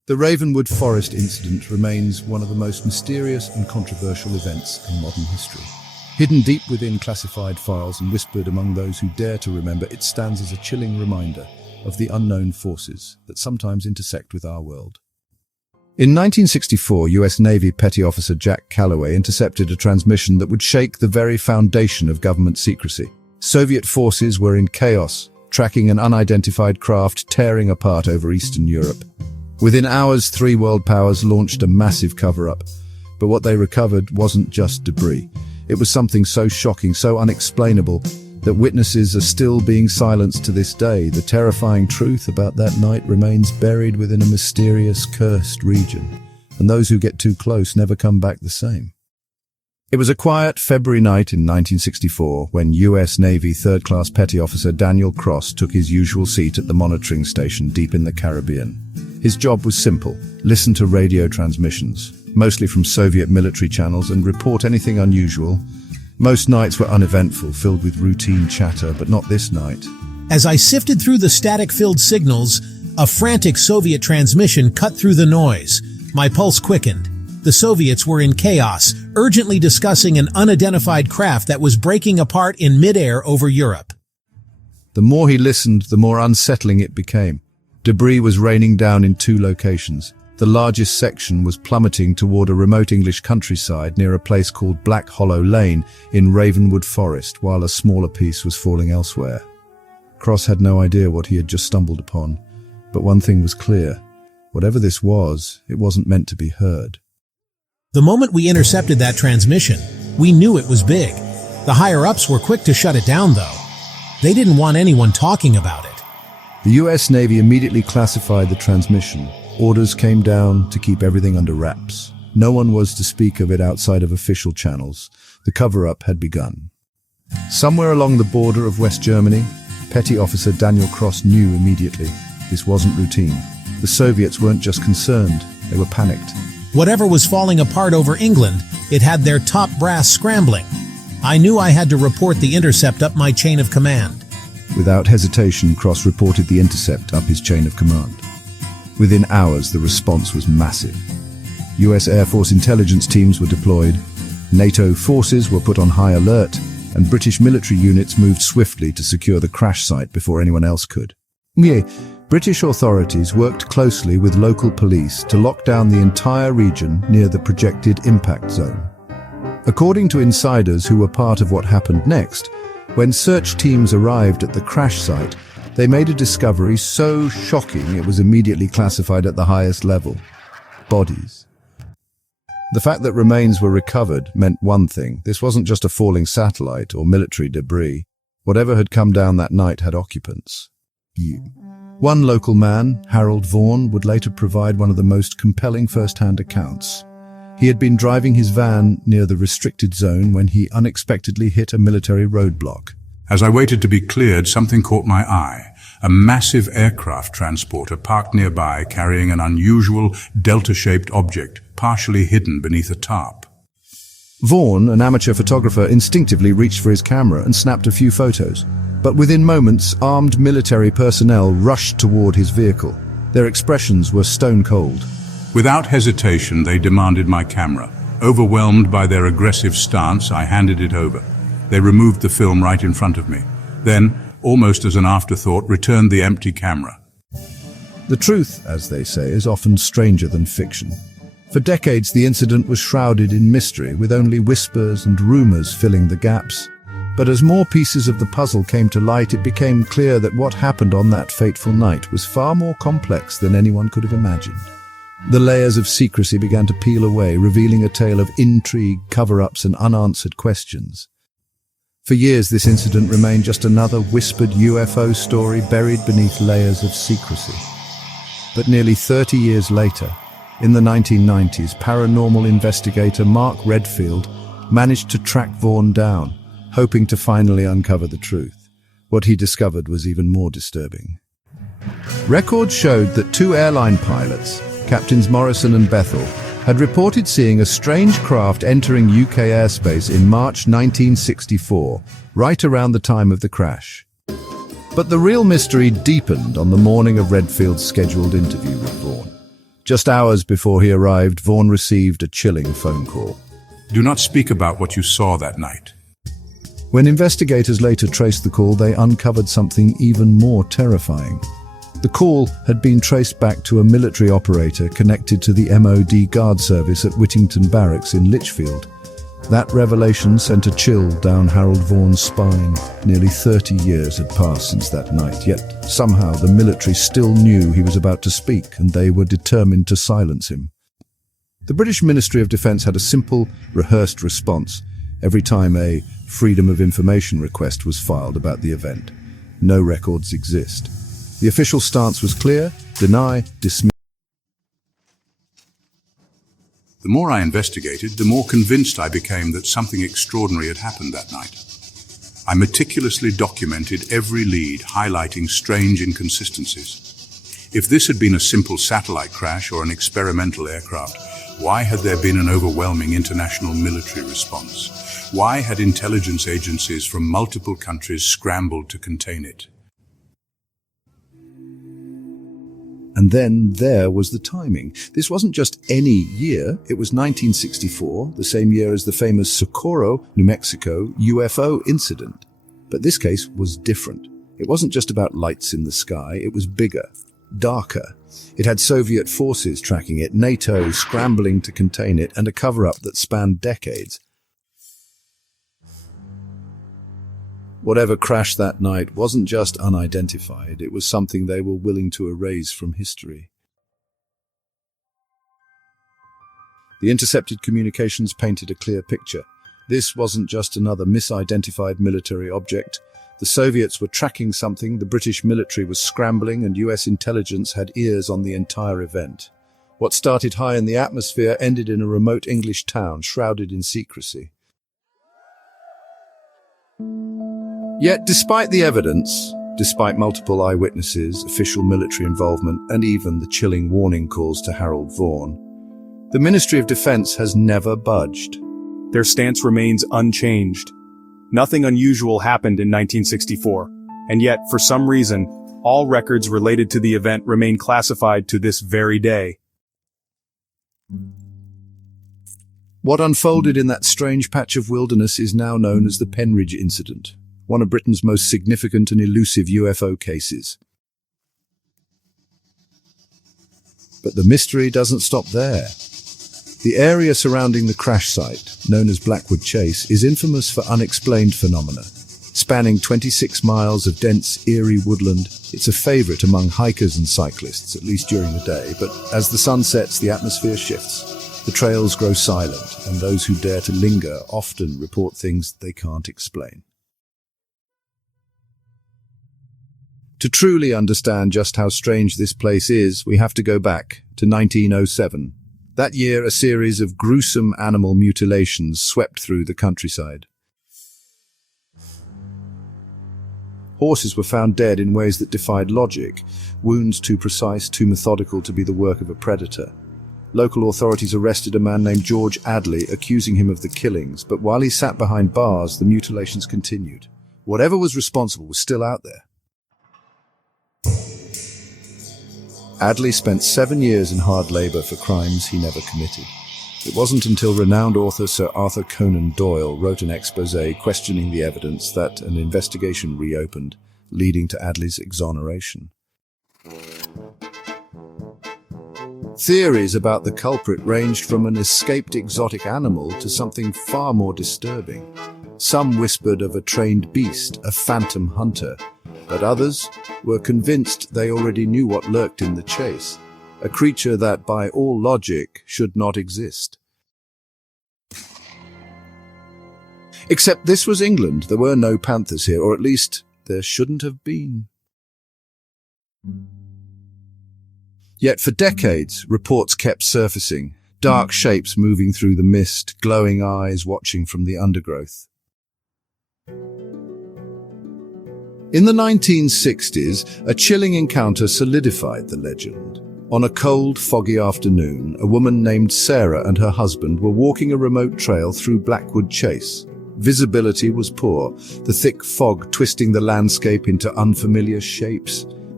The Ravenwood Forest incident remains one of the most mysterious and controversial events in modern history. Hidden deep within classified files and whispered among those who dare to remember, it stands as a chilling reminder of the unknown forces that sometimes intersect with our world. In 1964, US Navy Petty Officer Jack Calloway intercepted a transmission that would shake the very foundation of government secrecy. Soviet forces were in chaos, tracking an unidentified craft tearing apart over Eastern Europe. Within hours, 3 world powers launched a massive cover-up. But what they recovered wasn't just debris. It was something so shocking, so unexplainable, that witnesses are still being silenced to this day. The terrifying truth about that night remains buried within a mysterious, cursed region, and those who get too close never come back the same. It was a quiet February night in 1964 when US Navy third-class Petty Officer Daniel Cross took his usual seat at the monitoring station deep in the Caribbean. His job was simple: listen to radio transmissions, mostly from Soviet military channels, and report anything unusual. Most nights were uneventful, filled with routine chatter, but not this night. As I sifted through the static-filled signals, a frantic Soviet transmission cut through the noise. My pulse quickened. The Soviets were in chaos, urgently discussing an unidentified craft that was breaking apart in midair over Europe. The more he listened, the more unsettling it became. Debris was raining down in 2 locations. The largest section was plummeting toward a remote English countryside near a place called Black Hollow Lane in Ravenwood Forest, while a smaller piece was falling elsewhere. Cross had no idea what he had just stumbled upon, but one thing was clear. Whatever this was, it wasn't meant to be heard. The moment we intercepted that transmission, we knew it was big. The higher-ups were quick to shut it down, though. They didn't want anyone talking about it. The US Navy immediately classified the transmission. Orders came down to keep everything under wraps. No one was to speak of it outside of official channels. The cover-up had begun. Somewhere along the border of West Germany, Petty Officer Daniel Cross knew immediately this wasn't routine. The Soviets weren't just concerned, they were panicked. Whatever was falling apart over England, it had their top brass scrambling. I knew I had to report the intercept up my chain of command. Without hesitation, Cross reported the intercept up his chain of command. Within hours, the response was massive. US Air Force intelligence teams were deployed, NATO forces were put on high alert, and British military units moved swiftly to secure the crash site before anyone else could. British authorities worked closely with local police to lock down the entire region near the projected impact zone. According to insiders who were part of what happened next, when search teams arrived at the crash site, they made a discovery so shocking it was immediately classified at the highest level: bodies. The fact that remains were recovered meant one thing: this wasn't just a falling satellite or military debris. Whatever had come down that night had occupants. One local man, Harold Vaughan, would later provide one of the most compelling first-hand accounts. He had been driving his van near the restricted zone when he unexpectedly hit a military roadblock. As I waited to be cleared, something caught my eye. A massive aircraft transporter parked nearby, carrying an unusual delta-shaped object, partially hidden beneath a tarp. Vaughan, an amateur photographer, instinctively reached for his camera and snapped a few photos. But within moments, armed military personnel rushed toward his vehicle. Their expressions were stone cold. Without hesitation, they demanded my camera. Overwhelmed by their aggressive stance, I handed it over. They removed the film right in front of me. Then, almost as an afterthought, returned the empty camera. The truth, as they say, is often stranger than fiction. For decades, the incident was shrouded in mystery, with only whispers and rumors filling the gaps. But as more pieces of the puzzle came to light, it became clear that what happened on that fateful night was far more complex than anyone could have imagined. The layers of secrecy began to peel away, revealing a tale of intrigue, cover-ups, and unanswered questions. For years, this incident remained just another whispered UFO story buried beneath layers of secrecy. But nearly 30 years later, in the 1990s, paranormal investigator Mark Redfield managed to track Vaughan down, hoping to finally uncover the truth. What he discovered was even more disturbing. Records showed that 2 airline pilots, Captains Morrison and Bethel, had reported seeing a strange craft entering UK airspace in March 1964, right around the time of the crash. But the real mystery deepened on the morning of Redfield's scheduled interview with Vaughan. Just hours before he arrived, Vaughan received a chilling phone call. Do not speak about what you saw that night. When investigators later traced the call, they uncovered something even more terrifying. The call had been traced back to a military operator connected to the MOD guard service at Whittington Barracks in Lichfield. That revelation sent a chill down Harold Vaughan's spine. Nearly 30 years had passed since that night, yet somehow the military still knew he was about to speak, and they were determined to silence him. The British Ministry of Defence had a simple, rehearsed response every time a Freedom of Information request was filed about the event. No records exist. The official stance was clear: deny, dismiss. The more I investigated, the more convinced I became that something extraordinary had happened that night. I meticulously documented every lead, highlighting strange inconsistencies. If this had been a simple satellite crash or an experimental aircraft, why had there been an overwhelming international military response? Why had intelligence agencies from multiple countries scrambled to contain it? And then there was the timing. This wasn't just any year, it was 1964, the same year as the famous Socorro, New Mexico UFO incident. But this case was different. It wasn't just about lights in the sky, it was bigger, darker. It had Soviet forces tracking it, NATO scrambling to contain it, and a cover-up that spanned decades. Whatever crashed that night wasn't just unidentified, it was something they were willing to erase from history. The intercepted communications painted a clear picture. This wasn't just another misidentified military object. The Soviets were tracking something, the British military was scrambling, and US intelligence had ears on the entire event. What started high in the atmosphere ended in a remote English town, shrouded in secrecy. Yet, despite the evidence, despite multiple eyewitnesses, official military involvement, and even the chilling warning calls to Harold Vaughan, the Ministry of Defence has never budged. Their stance remains unchanged. Nothing unusual happened in 1964, and yet, for some reason, all records related to the event remain classified to this very day. What unfolded in that strange patch of wilderness is now known as the Penridge Incident, one of Britain's most significant and elusive UFO cases. But the mystery doesn't stop there. The area surrounding the crash site, known as Blackwood Chase, is infamous for unexplained phenomena. Spanning 26 miles of dense, eerie woodland, it's a favorite among hikers and cyclists, at least during the day, but as the sun sets, the atmosphere shifts. The trails grow silent, and those who dare to linger often report things they can't explain. To truly understand just how strange this place is, we have to go back to 1907. That year, a series of gruesome animal mutilations swept through the countryside. Horses were found dead in ways that defied logic, wounds too precise, too methodical to be the work of a predator. Local authorities arrested a man named George Adley, accusing him of the killings, but while he sat behind bars, the mutilations continued. Whatever was responsible was still out there. Adley spent 7 years in hard labor for crimes he never committed. It wasn't until renowned author Sir Arthur Conan Doyle wrote an exposé questioning the evidence that an investigation reopened, leading to Adley's exoneration. Theories about the culprit ranged from an escaped exotic animal to something far more disturbing. Some whispered of a trained beast, a phantom hunter, but others were convinced they already knew what lurked in the chase, a creature that, by all logic, should not exist. Except this was England. There were no panthers here, or at least there shouldn't have been. Yet for decades, reports kept surfacing, dark shapes moving through the mist, glowing eyes watching from the undergrowth. In the 1960s, a chilling encounter solidified the legend. On a cold, foggy afternoon, a woman named Sarah and her husband were walking a remote trail through Blackwood Chase. Visibility was poor, the thick fog twisting the landscape into unfamiliar shapes.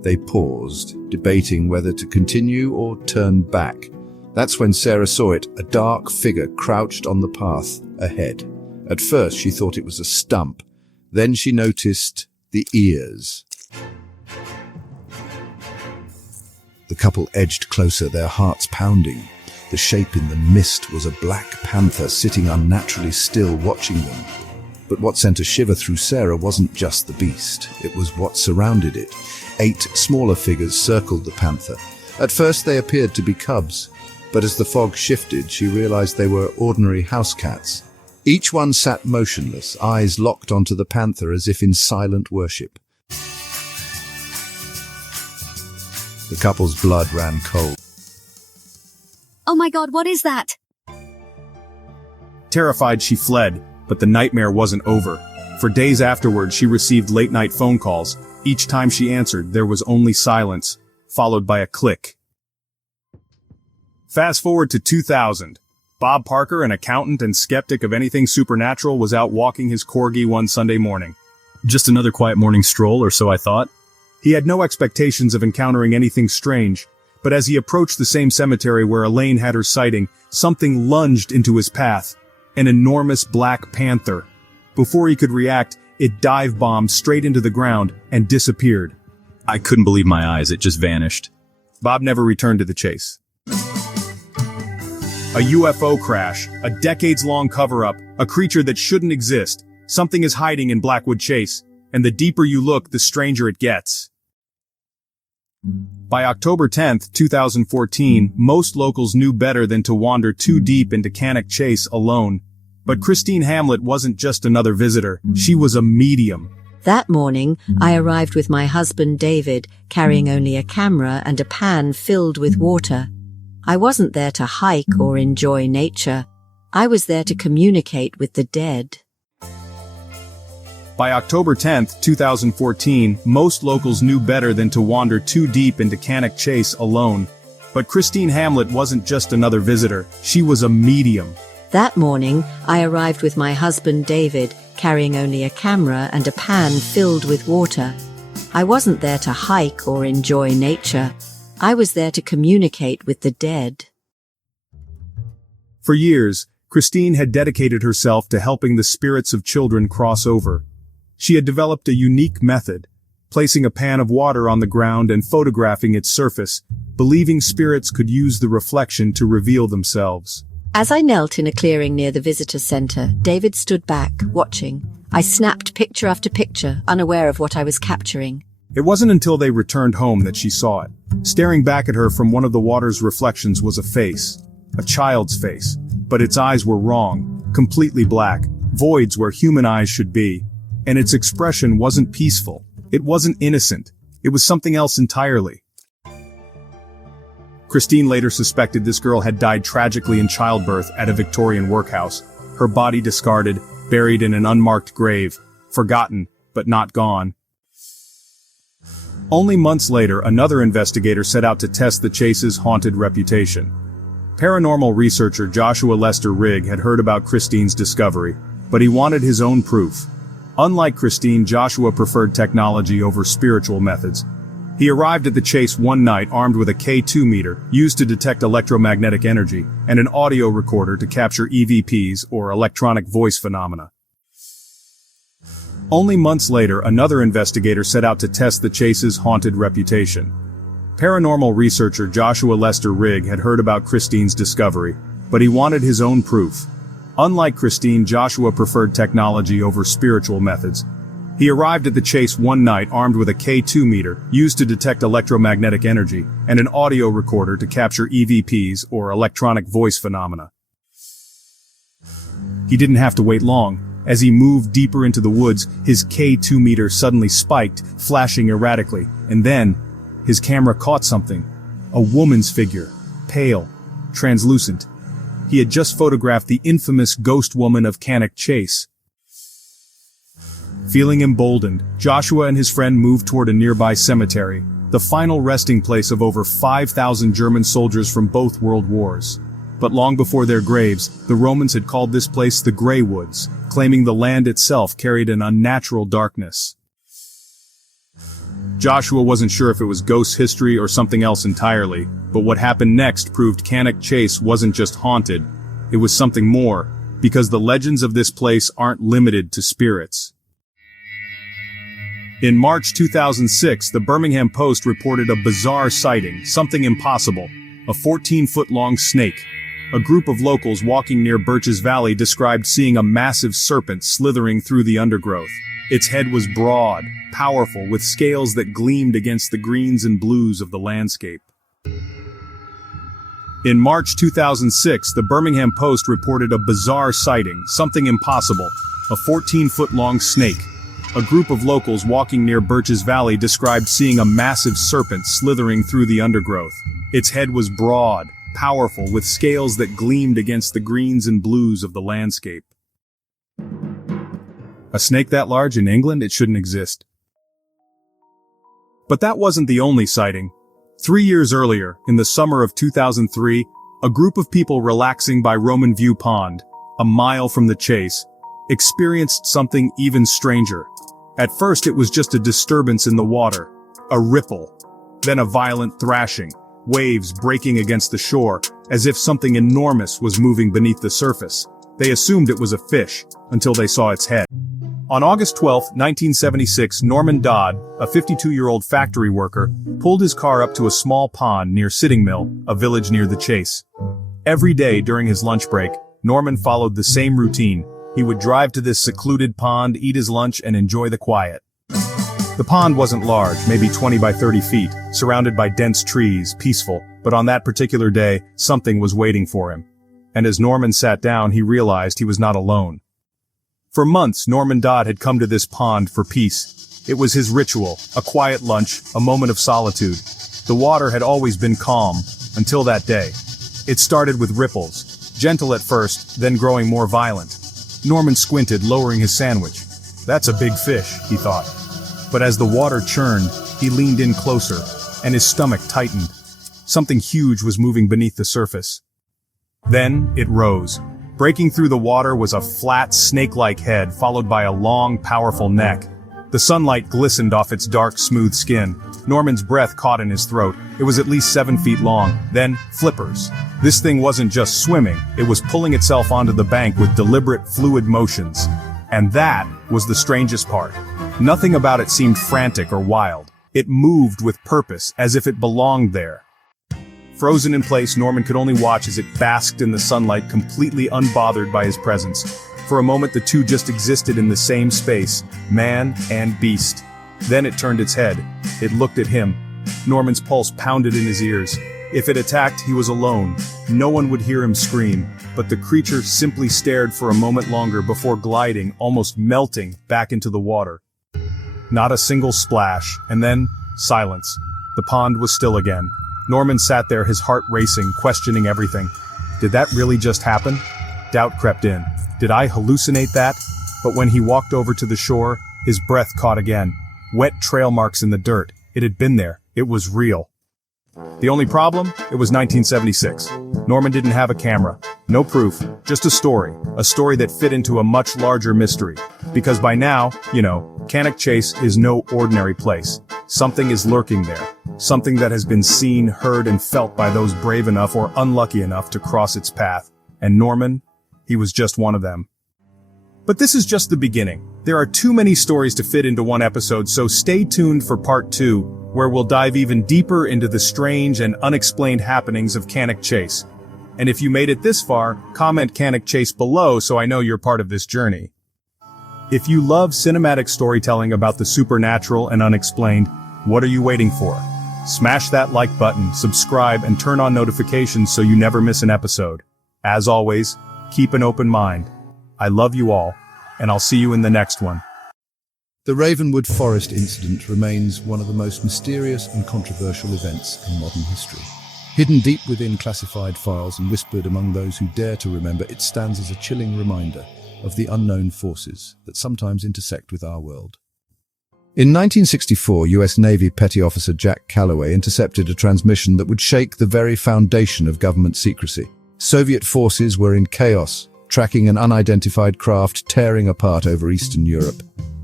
They paused, debating whether to continue or turn back. That's when Sarah saw it, a dark figure crouched on the path ahead. At first, she thought it was a stump. Then she noticed the ears. The couple edged closer, their hearts pounding. The shape in the mist was a black panther sitting unnaturally still, watching them. But what sent a shiver through Sarah wasn't just the beast. It was what surrounded it. 8 smaller figures circled the panther. At first they appeared to be cubs, but as the fog shifted, she realized they were ordinary house cats. Each one sat motionless, eyes locked onto the panther as if in silent worship. The couple's blood ran cold. Oh my God, what is that? Terrified, she fled, but the nightmare wasn't over. For days afterward, she received late-night phone calls. Each time she answered, there was only silence, followed by a click. Fast forward to 2000. Bob Parker, an accountant and skeptic of anything supernatural, was out walking his corgi one Sunday morning. Just another quiet morning stroll, or so I thought. He had no expectations of encountering anything strange, but as he approached the same cemetery where Elaine had her sighting, something lunged into his path. An enormous black panther. Before he could react, it dive-bombed straight into the ground and disappeared. I couldn't believe my eyes, it just vanished. Bob never returned to the chase. A UFO crash, a decades-long cover-up, a creature that shouldn't exist. Something is hiding in Blackwood Chase, and the deeper you look, the stranger it gets. By October 10, 2014, most locals knew better than to wander too deep into Cannock Chase alone. But Christine Hamlet wasn't just another visitor, she was a medium. That morning, I arrived with my husband David, carrying only a camera and a pan filled with water. I wasn't there to hike or enjoy nature. I was there to communicate with the dead. By October 10, 2014, most locals knew better than to wander too deep into Cannock Chase alone. But Christine Hamlet wasn't just another visitor, she was a medium. That morning, I arrived with my husband David, carrying only a camera and a pan filled with water. I wasn't there to hike or enjoy nature. I was there to communicate with the dead. For years, Christine had dedicated herself to helping the spirits of children cross over. She had developed a unique method, placing a pan of water on the ground and photographing its surface, believing spirits could use the reflection to reveal themselves. As I knelt in a clearing near the visitor center, David stood back, watching. I snapped picture after picture, unaware of what I was capturing. It wasn't until they returned home that she saw it. Staring back at her from one of the water's reflections was a face. A child's face. But its eyes were wrong. Completely black. Voids where human eyes should be. And its expression wasn't peaceful. It wasn't innocent. It was something else entirely. Christine later suspected this girl had died tragically in childbirth at a Victorian workhouse. Her body discarded, buried in an unmarked grave. Forgotten, but not gone. Only months later, another investigator set out to test the chase's haunted reputation. Paranormal researcher Joshua Lester Rigg had heard about Christine's discovery, but he wanted his own proof. Unlike Christine, Joshua preferred technology over spiritual methods. He arrived at the chase one night armed with a K2 meter, used to detect electromagnetic energy, and an audio recorder to capture EVPs, or electronic voice phenomena. Only months later, another investigator set out to test the chase's haunted reputation. Paranormal researcher Joshua Lester Rigg had heard about Christine's discovery, but he wanted his own proof. Unlike Christine, Joshua preferred technology over spiritual methods. He arrived at the chase one night armed with a K2 meter, used to detect electromagnetic energy, and an audio recorder to capture EVPs, or electronic voice phenomena. He didn't have to wait long. As he moved deeper into the woods, his K2 meter suddenly spiked, flashing erratically, and then, his camera caught something. A woman's figure. Pale. Translucent. He had just photographed the infamous ghost woman of Cannock Chase. Feeling emboldened, Joshua and his friend moved toward a nearby cemetery, the final resting place of over 5,000 German soldiers from both world wars. But long before their graves, the Romans had called this place the Grey Woods, claiming the land itself carried an unnatural darkness. Joshua wasn't sure if it was ghost history or something else entirely, but what happened next proved Cannock Chase wasn't just haunted, it was something more, because the legends of this place aren't limited to spirits. In March 2006, the Birmingham Post reported a bizarre sighting, something impossible, a 14-foot-long snake. A group of locals walking near Birches Valley described seeing a massive serpent slithering through the undergrowth. Its head was broad, powerful, with scales that gleamed against the greens and blues of the landscape. In March 2006, the Birmingham Post reported a bizarre sighting, something impossible, a 14-foot-long snake. A group of locals walking near Birches Valley described seeing a massive serpent slithering through the undergrowth. Its head was broad, powerful, with scales that gleamed against the greens and blues of the landscape. A snake that large in England? It shouldn't exist. But that wasn't the only sighting. 3 years earlier, in the summer of 2003, a group of people relaxing by Roman View Pond, a mile from the chase, experienced something even stranger. At first it was just a disturbance in the water, a ripple, then a violent thrashing, waves breaking against the shore, as if something enormous was moving beneath the surface. They assumed it was a fish, until they saw its head. On August 12, 1976, Norman Dodd, a 52-year-old factory worker, pulled his car up to a small pond near Sitting Mill, a village near the chase. Every day during his lunch break, Norman followed the same routine. He would drive to this secluded pond, eat his lunch, and enjoy the quiet. The pond wasn't large, maybe 20 by 30 feet, surrounded by dense trees, peaceful, but on that particular day, something was waiting for him. And as Norman sat down, he realized he was not alone. For months, Norman Dodd had come to this pond for peace. It was his ritual, a quiet lunch, a moment of solitude. The water had always been calm, until that day. It started with ripples, gentle at first, then growing more violent. Norman squinted, lowering his sandwich. That's a big fish, he thought. But as the water churned, he leaned in closer, and his stomach tightened. Something huge was moving beneath the surface. Then, it rose. Breaking through the water was a flat, snake-like head, followed by a long, powerful neck. The sunlight glistened off its dark, smooth skin. Norman's breath caught in his throat. It was at least 7 feet long. Then, flippers. This thing wasn't just swimming, it was pulling itself onto the bank with deliberate, fluid motions. And that was the strangest part. Nothing about it seemed frantic or wild. It moved with purpose, as if it belonged there. Frozen in place, Norman could only watch as it basked in the sunlight, completely unbothered by his presence. For a moment, the two just existed in the same space, man and beast. Then it turned its head. It looked at him. Norman's pulse pounded in his ears. If it attacked, he was alone. No one would hear him scream, but the creature simply stared for a moment longer before gliding, almost melting, back into the water. Not a single splash, and then, silence. The pond was still again. Norman sat there, his heart racing, questioning everything. Did that really just happen? Doubt crept in. Did I hallucinate that? But when he walked over to the shore, his breath caught again. Wet trail marks in the dirt. It had been there. It was real. The only problem? It was 1976. Norman didn't have a camera. No proof. Just a story that fit into a much larger mystery. Because by now, Cannock Chase is no ordinary place. Something is lurking there. Something that has been seen, heard, and felt by those brave enough or unlucky enough to cross its path. And Norman, he was just one of them. But this is just the beginning. There are too many stories to fit into one episode, so stay tuned for part 2, where we'll dive even deeper into the strange and unexplained happenings of Cannock Chase. And if you made it this far, comment Cannock Chase below so I know you're part of this journey. If you love cinematic storytelling about the supernatural and unexplained, what are you waiting for? Smash that like button, subscribe, and turn on notifications so you never miss an episode. As always, keep an open mind. I love you all, and I'll see you in the next one. The Ravenwood Forest incident remains one of the most mysterious and controversial events in modern history. Hidden deep within classified files and whispered among those who dare to remember, it stands as a chilling reminder of the unknown forces that sometimes intersect with our world. In 1964, US Navy Petty Officer Jack Calloway intercepted a transmission that would shake the very foundation of government secrecy. Soviet forces were in chaos, tracking an unidentified craft tearing apart over Eastern Europe.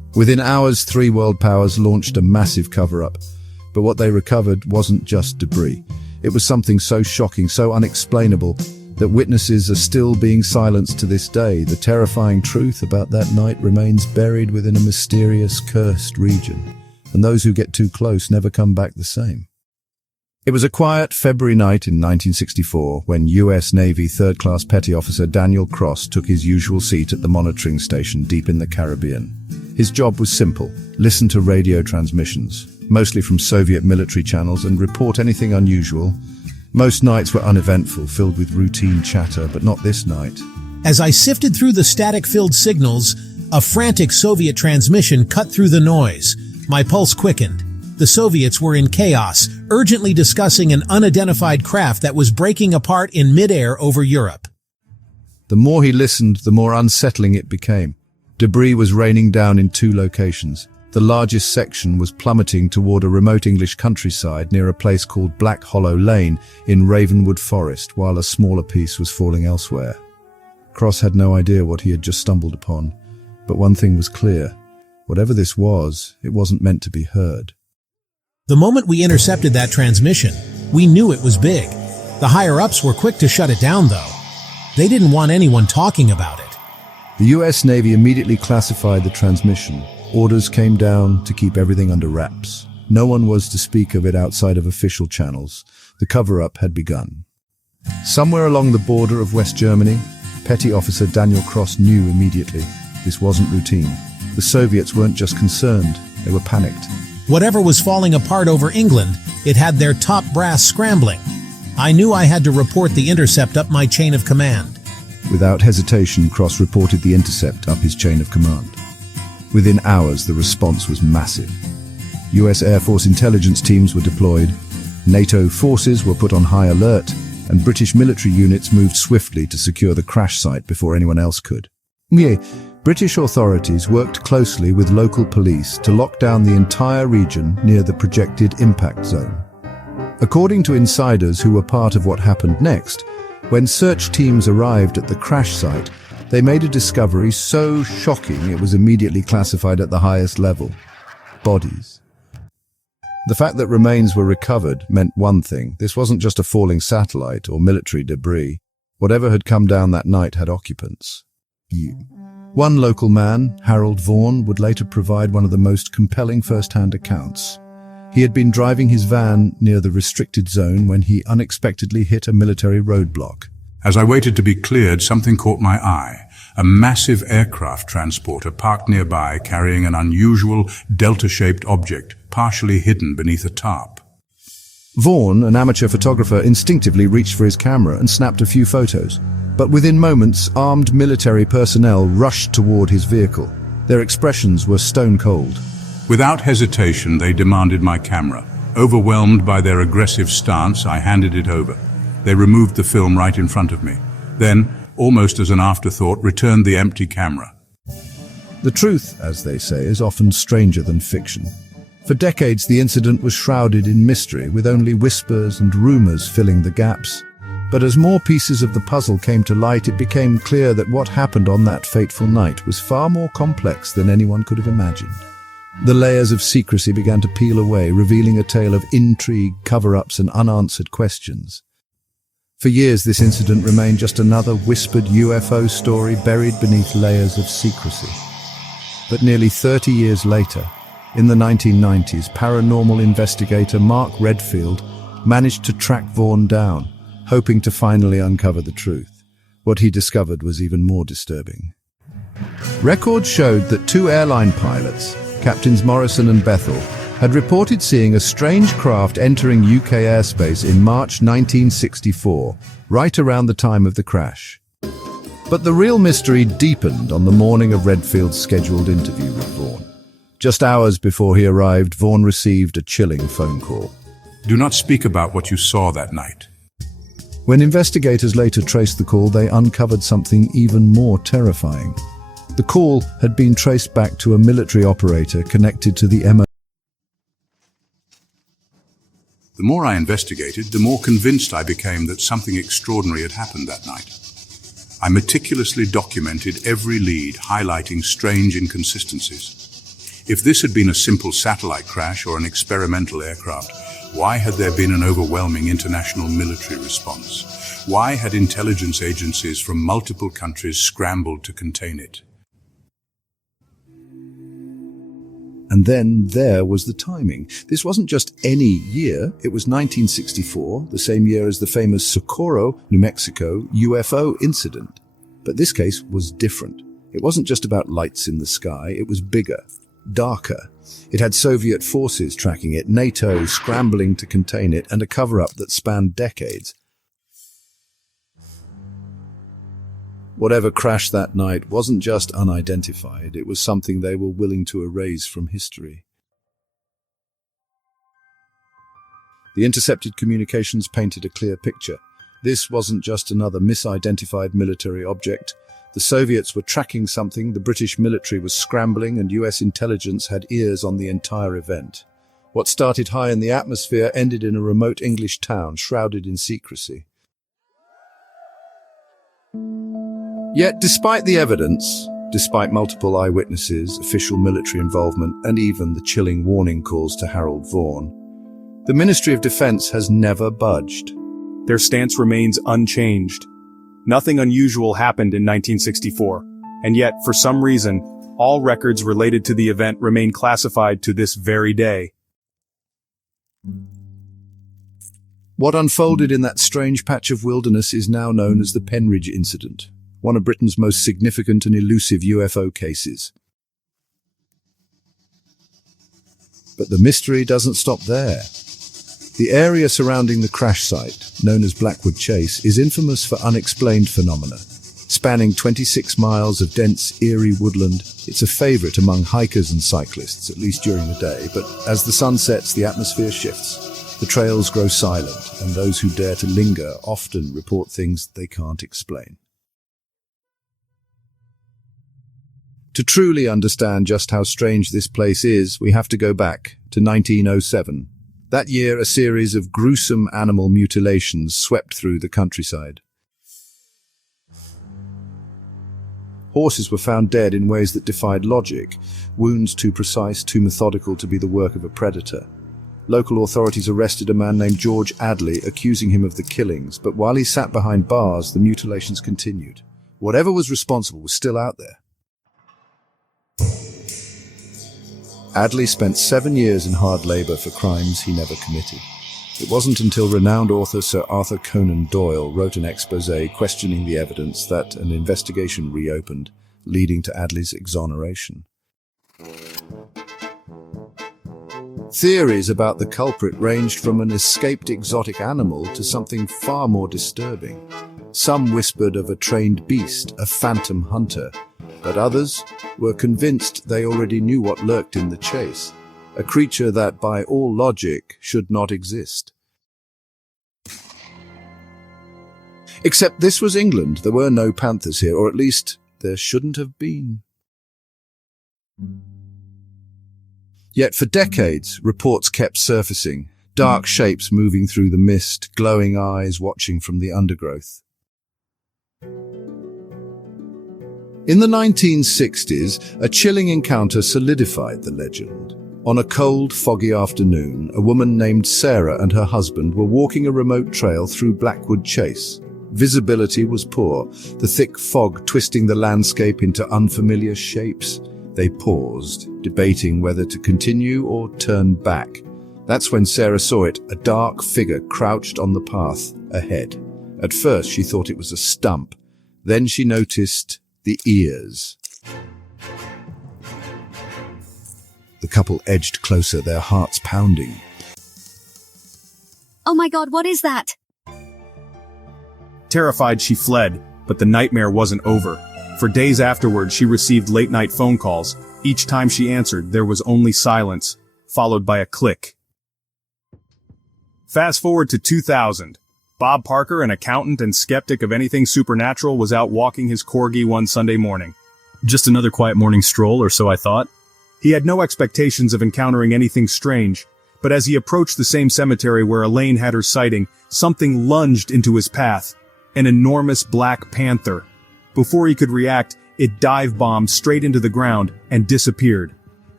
Within hours, three world powers launched a massive cover-up. But what they recovered wasn't just debris. It was something so shocking, so unexplainable, that witnesses are still being silenced to this day. The terrifying truth about that night remains buried within a mysterious, cursed region, and those who get too close never come back the same. It was a quiet February night in 1964 when U.S. Navy third-class petty officer Daniel Cross took his usual seat at the monitoring station deep in the Caribbean. His job was simple: listen to radio transmissions, mostly from Soviet military channels, and report anything unusual. Most nights were uneventful, filled with routine chatter, but not this night. As I sifted through the static-filled signals, a frantic Soviet transmission cut through the noise. My pulse quickened. The Soviets were in chaos, urgently discussing an unidentified craft that was breaking apart in midair over Europe. The more he listened, the more unsettling it became. Debris was raining down in two locations. The largest section was plummeting toward a remote English countryside near a place called Black Hollow Lane in Ravenwood Forest, while a smaller piece was falling elsewhere. Cross had no idea what he had just stumbled upon, but one thing was clear. Whatever this was, it wasn't meant to be heard. The moment we intercepted that transmission, we knew it was big. The higher-ups were quick to shut it down, though. They didn't want anyone talking about it. The U.S. Navy immediately classified the transmission. Orders came down to keep everything under wraps. No one was to speak of it outside of official channels. The cover-up had begun. Somewhere along the border of West Germany, Petty Officer Daniel Cross knew immediately this wasn't routine. The Soviets weren't just concerned, they were panicked. Whatever was falling apart over England, it had their top brass scrambling. I knew I had to report the intercept up my chain of command. Without hesitation, Cross reported the intercept up his chain of command. Within hours, the response was massive. US Air Force intelligence teams were deployed, NATO forces were put on high alert, and British military units moved swiftly to secure the crash site before anyone else could. British authorities worked closely with local police to lock down the entire region near the projected impact zone. According to insiders who were part of what happened next, when search teams arrived at the crash site, they made a discovery so shocking it was immediately classified at the highest level: bodies. The fact that remains were recovered meant one thing: this wasn't just a falling satellite or military debris. Whatever had come down that night had occupants. One local man, Harold Vaughan, would later provide one of the most compelling first-hand accounts. He had been driving his van near the restricted zone when he unexpectedly hit a military roadblock. As I waited to be cleared, something caught my eye. A massive aircraft transporter parked nearby, carrying an unusual delta-shaped object, partially hidden beneath a tarp. Vaughan, an amateur photographer, instinctively reached for his camera and snapped a few photos. But within moments, armed military personnel rushed toward his vehicle. Their expressions were stone cold. Without hesitation, they demanded my camera. Overwhelmed by their aggressive stance, I handed it over. They removed the film right in front of me. Then, almost as an afterthought, returned the empty camera. The truth, as they say, is often stranger than fiction. For decades, the incident was shrouded in mystery, with only whispers and rumors filling the gaps. But as more pieces of the puzzle came to light, it became clear that what happened on that fateful night was far more complex than anyone could have imagined. The layers of secrecy began to peel away, revealing a tale of intrigue, cover-ups, and unanswered questions. For years, this incident remained just another whispered UFO story buried beneath layers of secrecy. But nearly 30 years later, in the 1990s, paranormal investigator Mark Redfield managed to track Vaughan down, hoping to finally uncover the truth. What he discovered was even more disturbing. Records showed that two airline pilots, Captains Morrison and Bethel, had reported seeing a strange craft entering UK airspace in March 1964, right around the time of the crash. But the real mystery deepened on the morning of Redfield's scheduled interview with Vaughan. Just hours before he arrived, Vaughan received a chilling phone call. Do not speak about what you saw that night. When investigators later traced the call, they uncovered something even more terrifying. The call had been traced back to a military operator connected to the MO. The more I investigated, the more convinced I became that something extraordinary had happened that night. I meticulously documented every lead, highlighting strange inconsistencies. If this had been a simple satellite crash or an experimental aircraft, why had there been an overwhelming international military response? Why had intelligence agencies from multiple countries scrambled to contain it? And then there was the timing. This wasn't just any year, it was 1964, the same year as the famous Socorro, New Mexico UFO incident. But this case was different. It wasn't just about lights in the sky, it was bigger, darker. It had Soviet forces tracking it, NATO scrambling to contain it, and a cover-up that spanned decades. Whatever crashed that night wasn't just unidentified, it was something they were willing to erase from history. The intercepted communications painted a clear picture. This wasn't just another misidentified military object. The Soviets were tracking something, the British military was scrambling, and US intelligence had ears on the entire event. What started high in the atmosphere ended in a remote English town shrouded in secrecy. Yet, despite the evidence, despite multiple eyewitnesses, official military involvement, and even the chilling warning calls to Harold Vaughan, the Ministry of Defense has never budged. Their stance remains unchanged. Nothing unusual happened in 1964, and yet, for some reason, all records related to the event remain classified to this very day. What unfolded in that strange patch of wilderness is now known as the Penridge Incident, one of Britain's most significant and elusive UFO cases. But the mystery doesn't stop there. The area surrounding the crash site, known as Blackwood Chase, is infamous for unexplained phenomena. Spanning 26 miles of dense, eerie woodland, it's a favorite among hikers and cyclists, at least during the day, but as the sun sets, the atmosphere shifts. The trails grow silent, and those who dare to linger often report things they can't explain. To truly understand just how strange this place is, we have to go back to 1907. That year, a series of gruesome animal mutilations swept through the countryside. Horses were found dead in ways that defied logic, wounds too precise, too methodical to be the work of a predator. Local authorities arrested a man named George Adley, accusing him of the killings, but while he sat behind bars, the mutilations continued. Whatever was responsible was still out there. Adley spent 7 years in hard labor for crimes he never committed. It wasn't until renowned author Sir Arthur Conan Doyle wrote an exposé questioning the evidence that an investigation reopened, leading to Adley's exoneration. Theories about the culprit ranged from an escaped exotic animal to something far more disturbing. Some whispered of a trained beast, a phantom hunter, but others were convinced they already knew what lurked in the chase, a creature that, by all logic, should not exist. Except this was England. There were no panthers here, or at least there shouldn't have been. Yet for decades, reports kept surfacing, dark shapes moving through the mist, glowing eyes watching from the undergrowth. In the 1960s, a chilling encounter solidified the legend. On a cold, foggy afternoon, a woman named Sarah and her husband were walking a remote trail through Blackwood Chase. Visibility was poor, the thick fog twisting the landscape into unfamiliar shapes. They paused, debating whether to continue or turn back. That's when Sarah saw it, a dark figure crouched on the path ahead. At first, she thought it was a stump. Then she noticed the ears. The couple edged closer, their hearts pounding. Oh my God, what is that? Terrified, she fled, but the nightmare wasn't over. For days afterward, she received late-night phone calls. Each time she answered, there was only silence, followed by a click. Fast forward to 2000. Bob Parker, an accountant and skeptic of anything supernatural, was out walking his corgi one Sunday morning. Just another quiet morning stroll, or so I thought. He had no expectations of encountering anything strange, but as he approached the same cemetery where Elaine had her sighting, something lunged into his path. An enormous black panther. Before he could react, it dive-bombed straight into the ground and disappeared.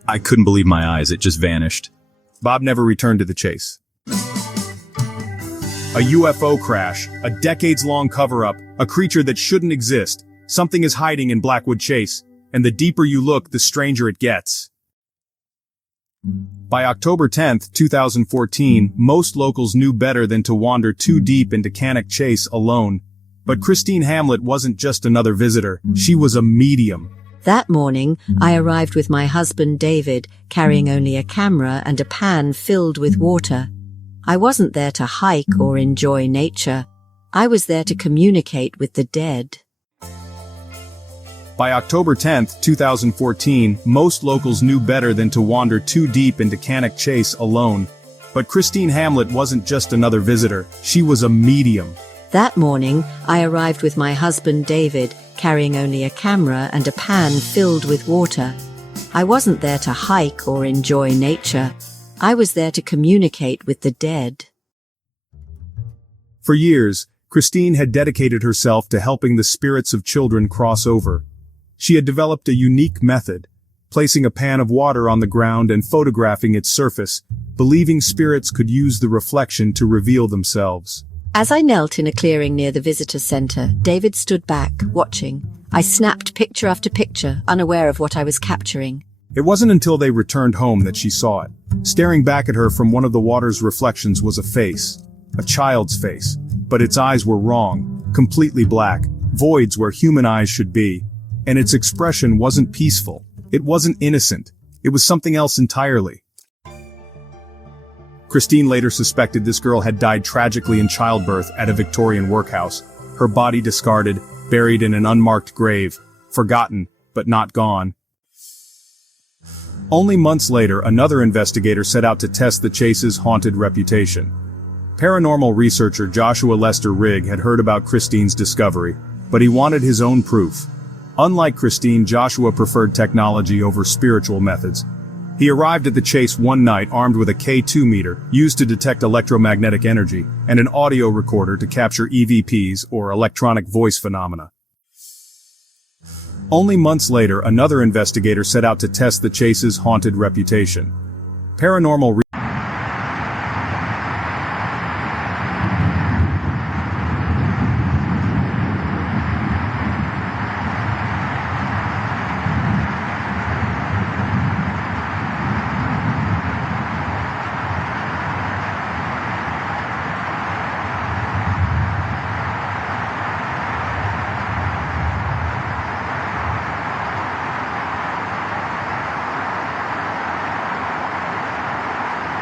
I couldn't believe my eyes, it just vanished. Bob never returned to the chase. A UFO crash, a decades-long cover-up, a creature that shouldn't exist. Something is hiding in Blackwood Chase, and the deeper you look, the stranger it gets. By October 10, 2014, most locals knew better than to wander too deep into Cannock Chase alone. But Christine Hamlet wasn't just another visitor, she was a medium. That morning, I arrived with my husband David, carrying only a camera and a pan filled with water. I wasn't there to hike or enjoy nature. I was there to communicate with the dead. By October 10, 2014, most locals knew better than to wander too deep into Cannock Chase alone. But Christine Hamlet wasn't just another visitor, she was a medium. That morning, I arrived with my husband David, carrying only a camera and a pan filled with water. I wasn't there to hike or enjoy nature. I was there to communicate with the dead. For years, Christine had dedicated herself to helping the spirits of children cross over. She had developed a unique method, placing a pan of water on the ground and photographing its surface, believing spirits could use the reflection to reveal themselves. As I knelt in a clearing near the visitor center, David stood back, watching. I snapped picture after picture, unaware of what I was capturing. It wasn't until they returned home that she saw it. Staring back at her from one of the water's reflections was a face. A child's face. But its eyes were wrong. Completely black. Voids where human eyes should be. And its expression wasn't peaceful. It wasn't innocent. It was something else entirely. Christine later suspected this girl had died tragically in childbirth at a Victorian workhouse. Her body discarded, buried in an unmarked grave. Forgotten, but not gone. Only months later, another investigator set out to test the chase's haunted reputation. Paranormal researcher Joshua Lester Rigg had heard about Christine's discovery, but he wanted his own proof. Unlike Christine, Joshua preferred technology over spiritual methods. He arrived at the chase one night armed with a K2 meter, used to detect electromagnetic energy, and an audio recorder to capture EVPs, or electronic voice phenomena. Only months later, another investigator set out to test the chase's haunted reputation. Paranormal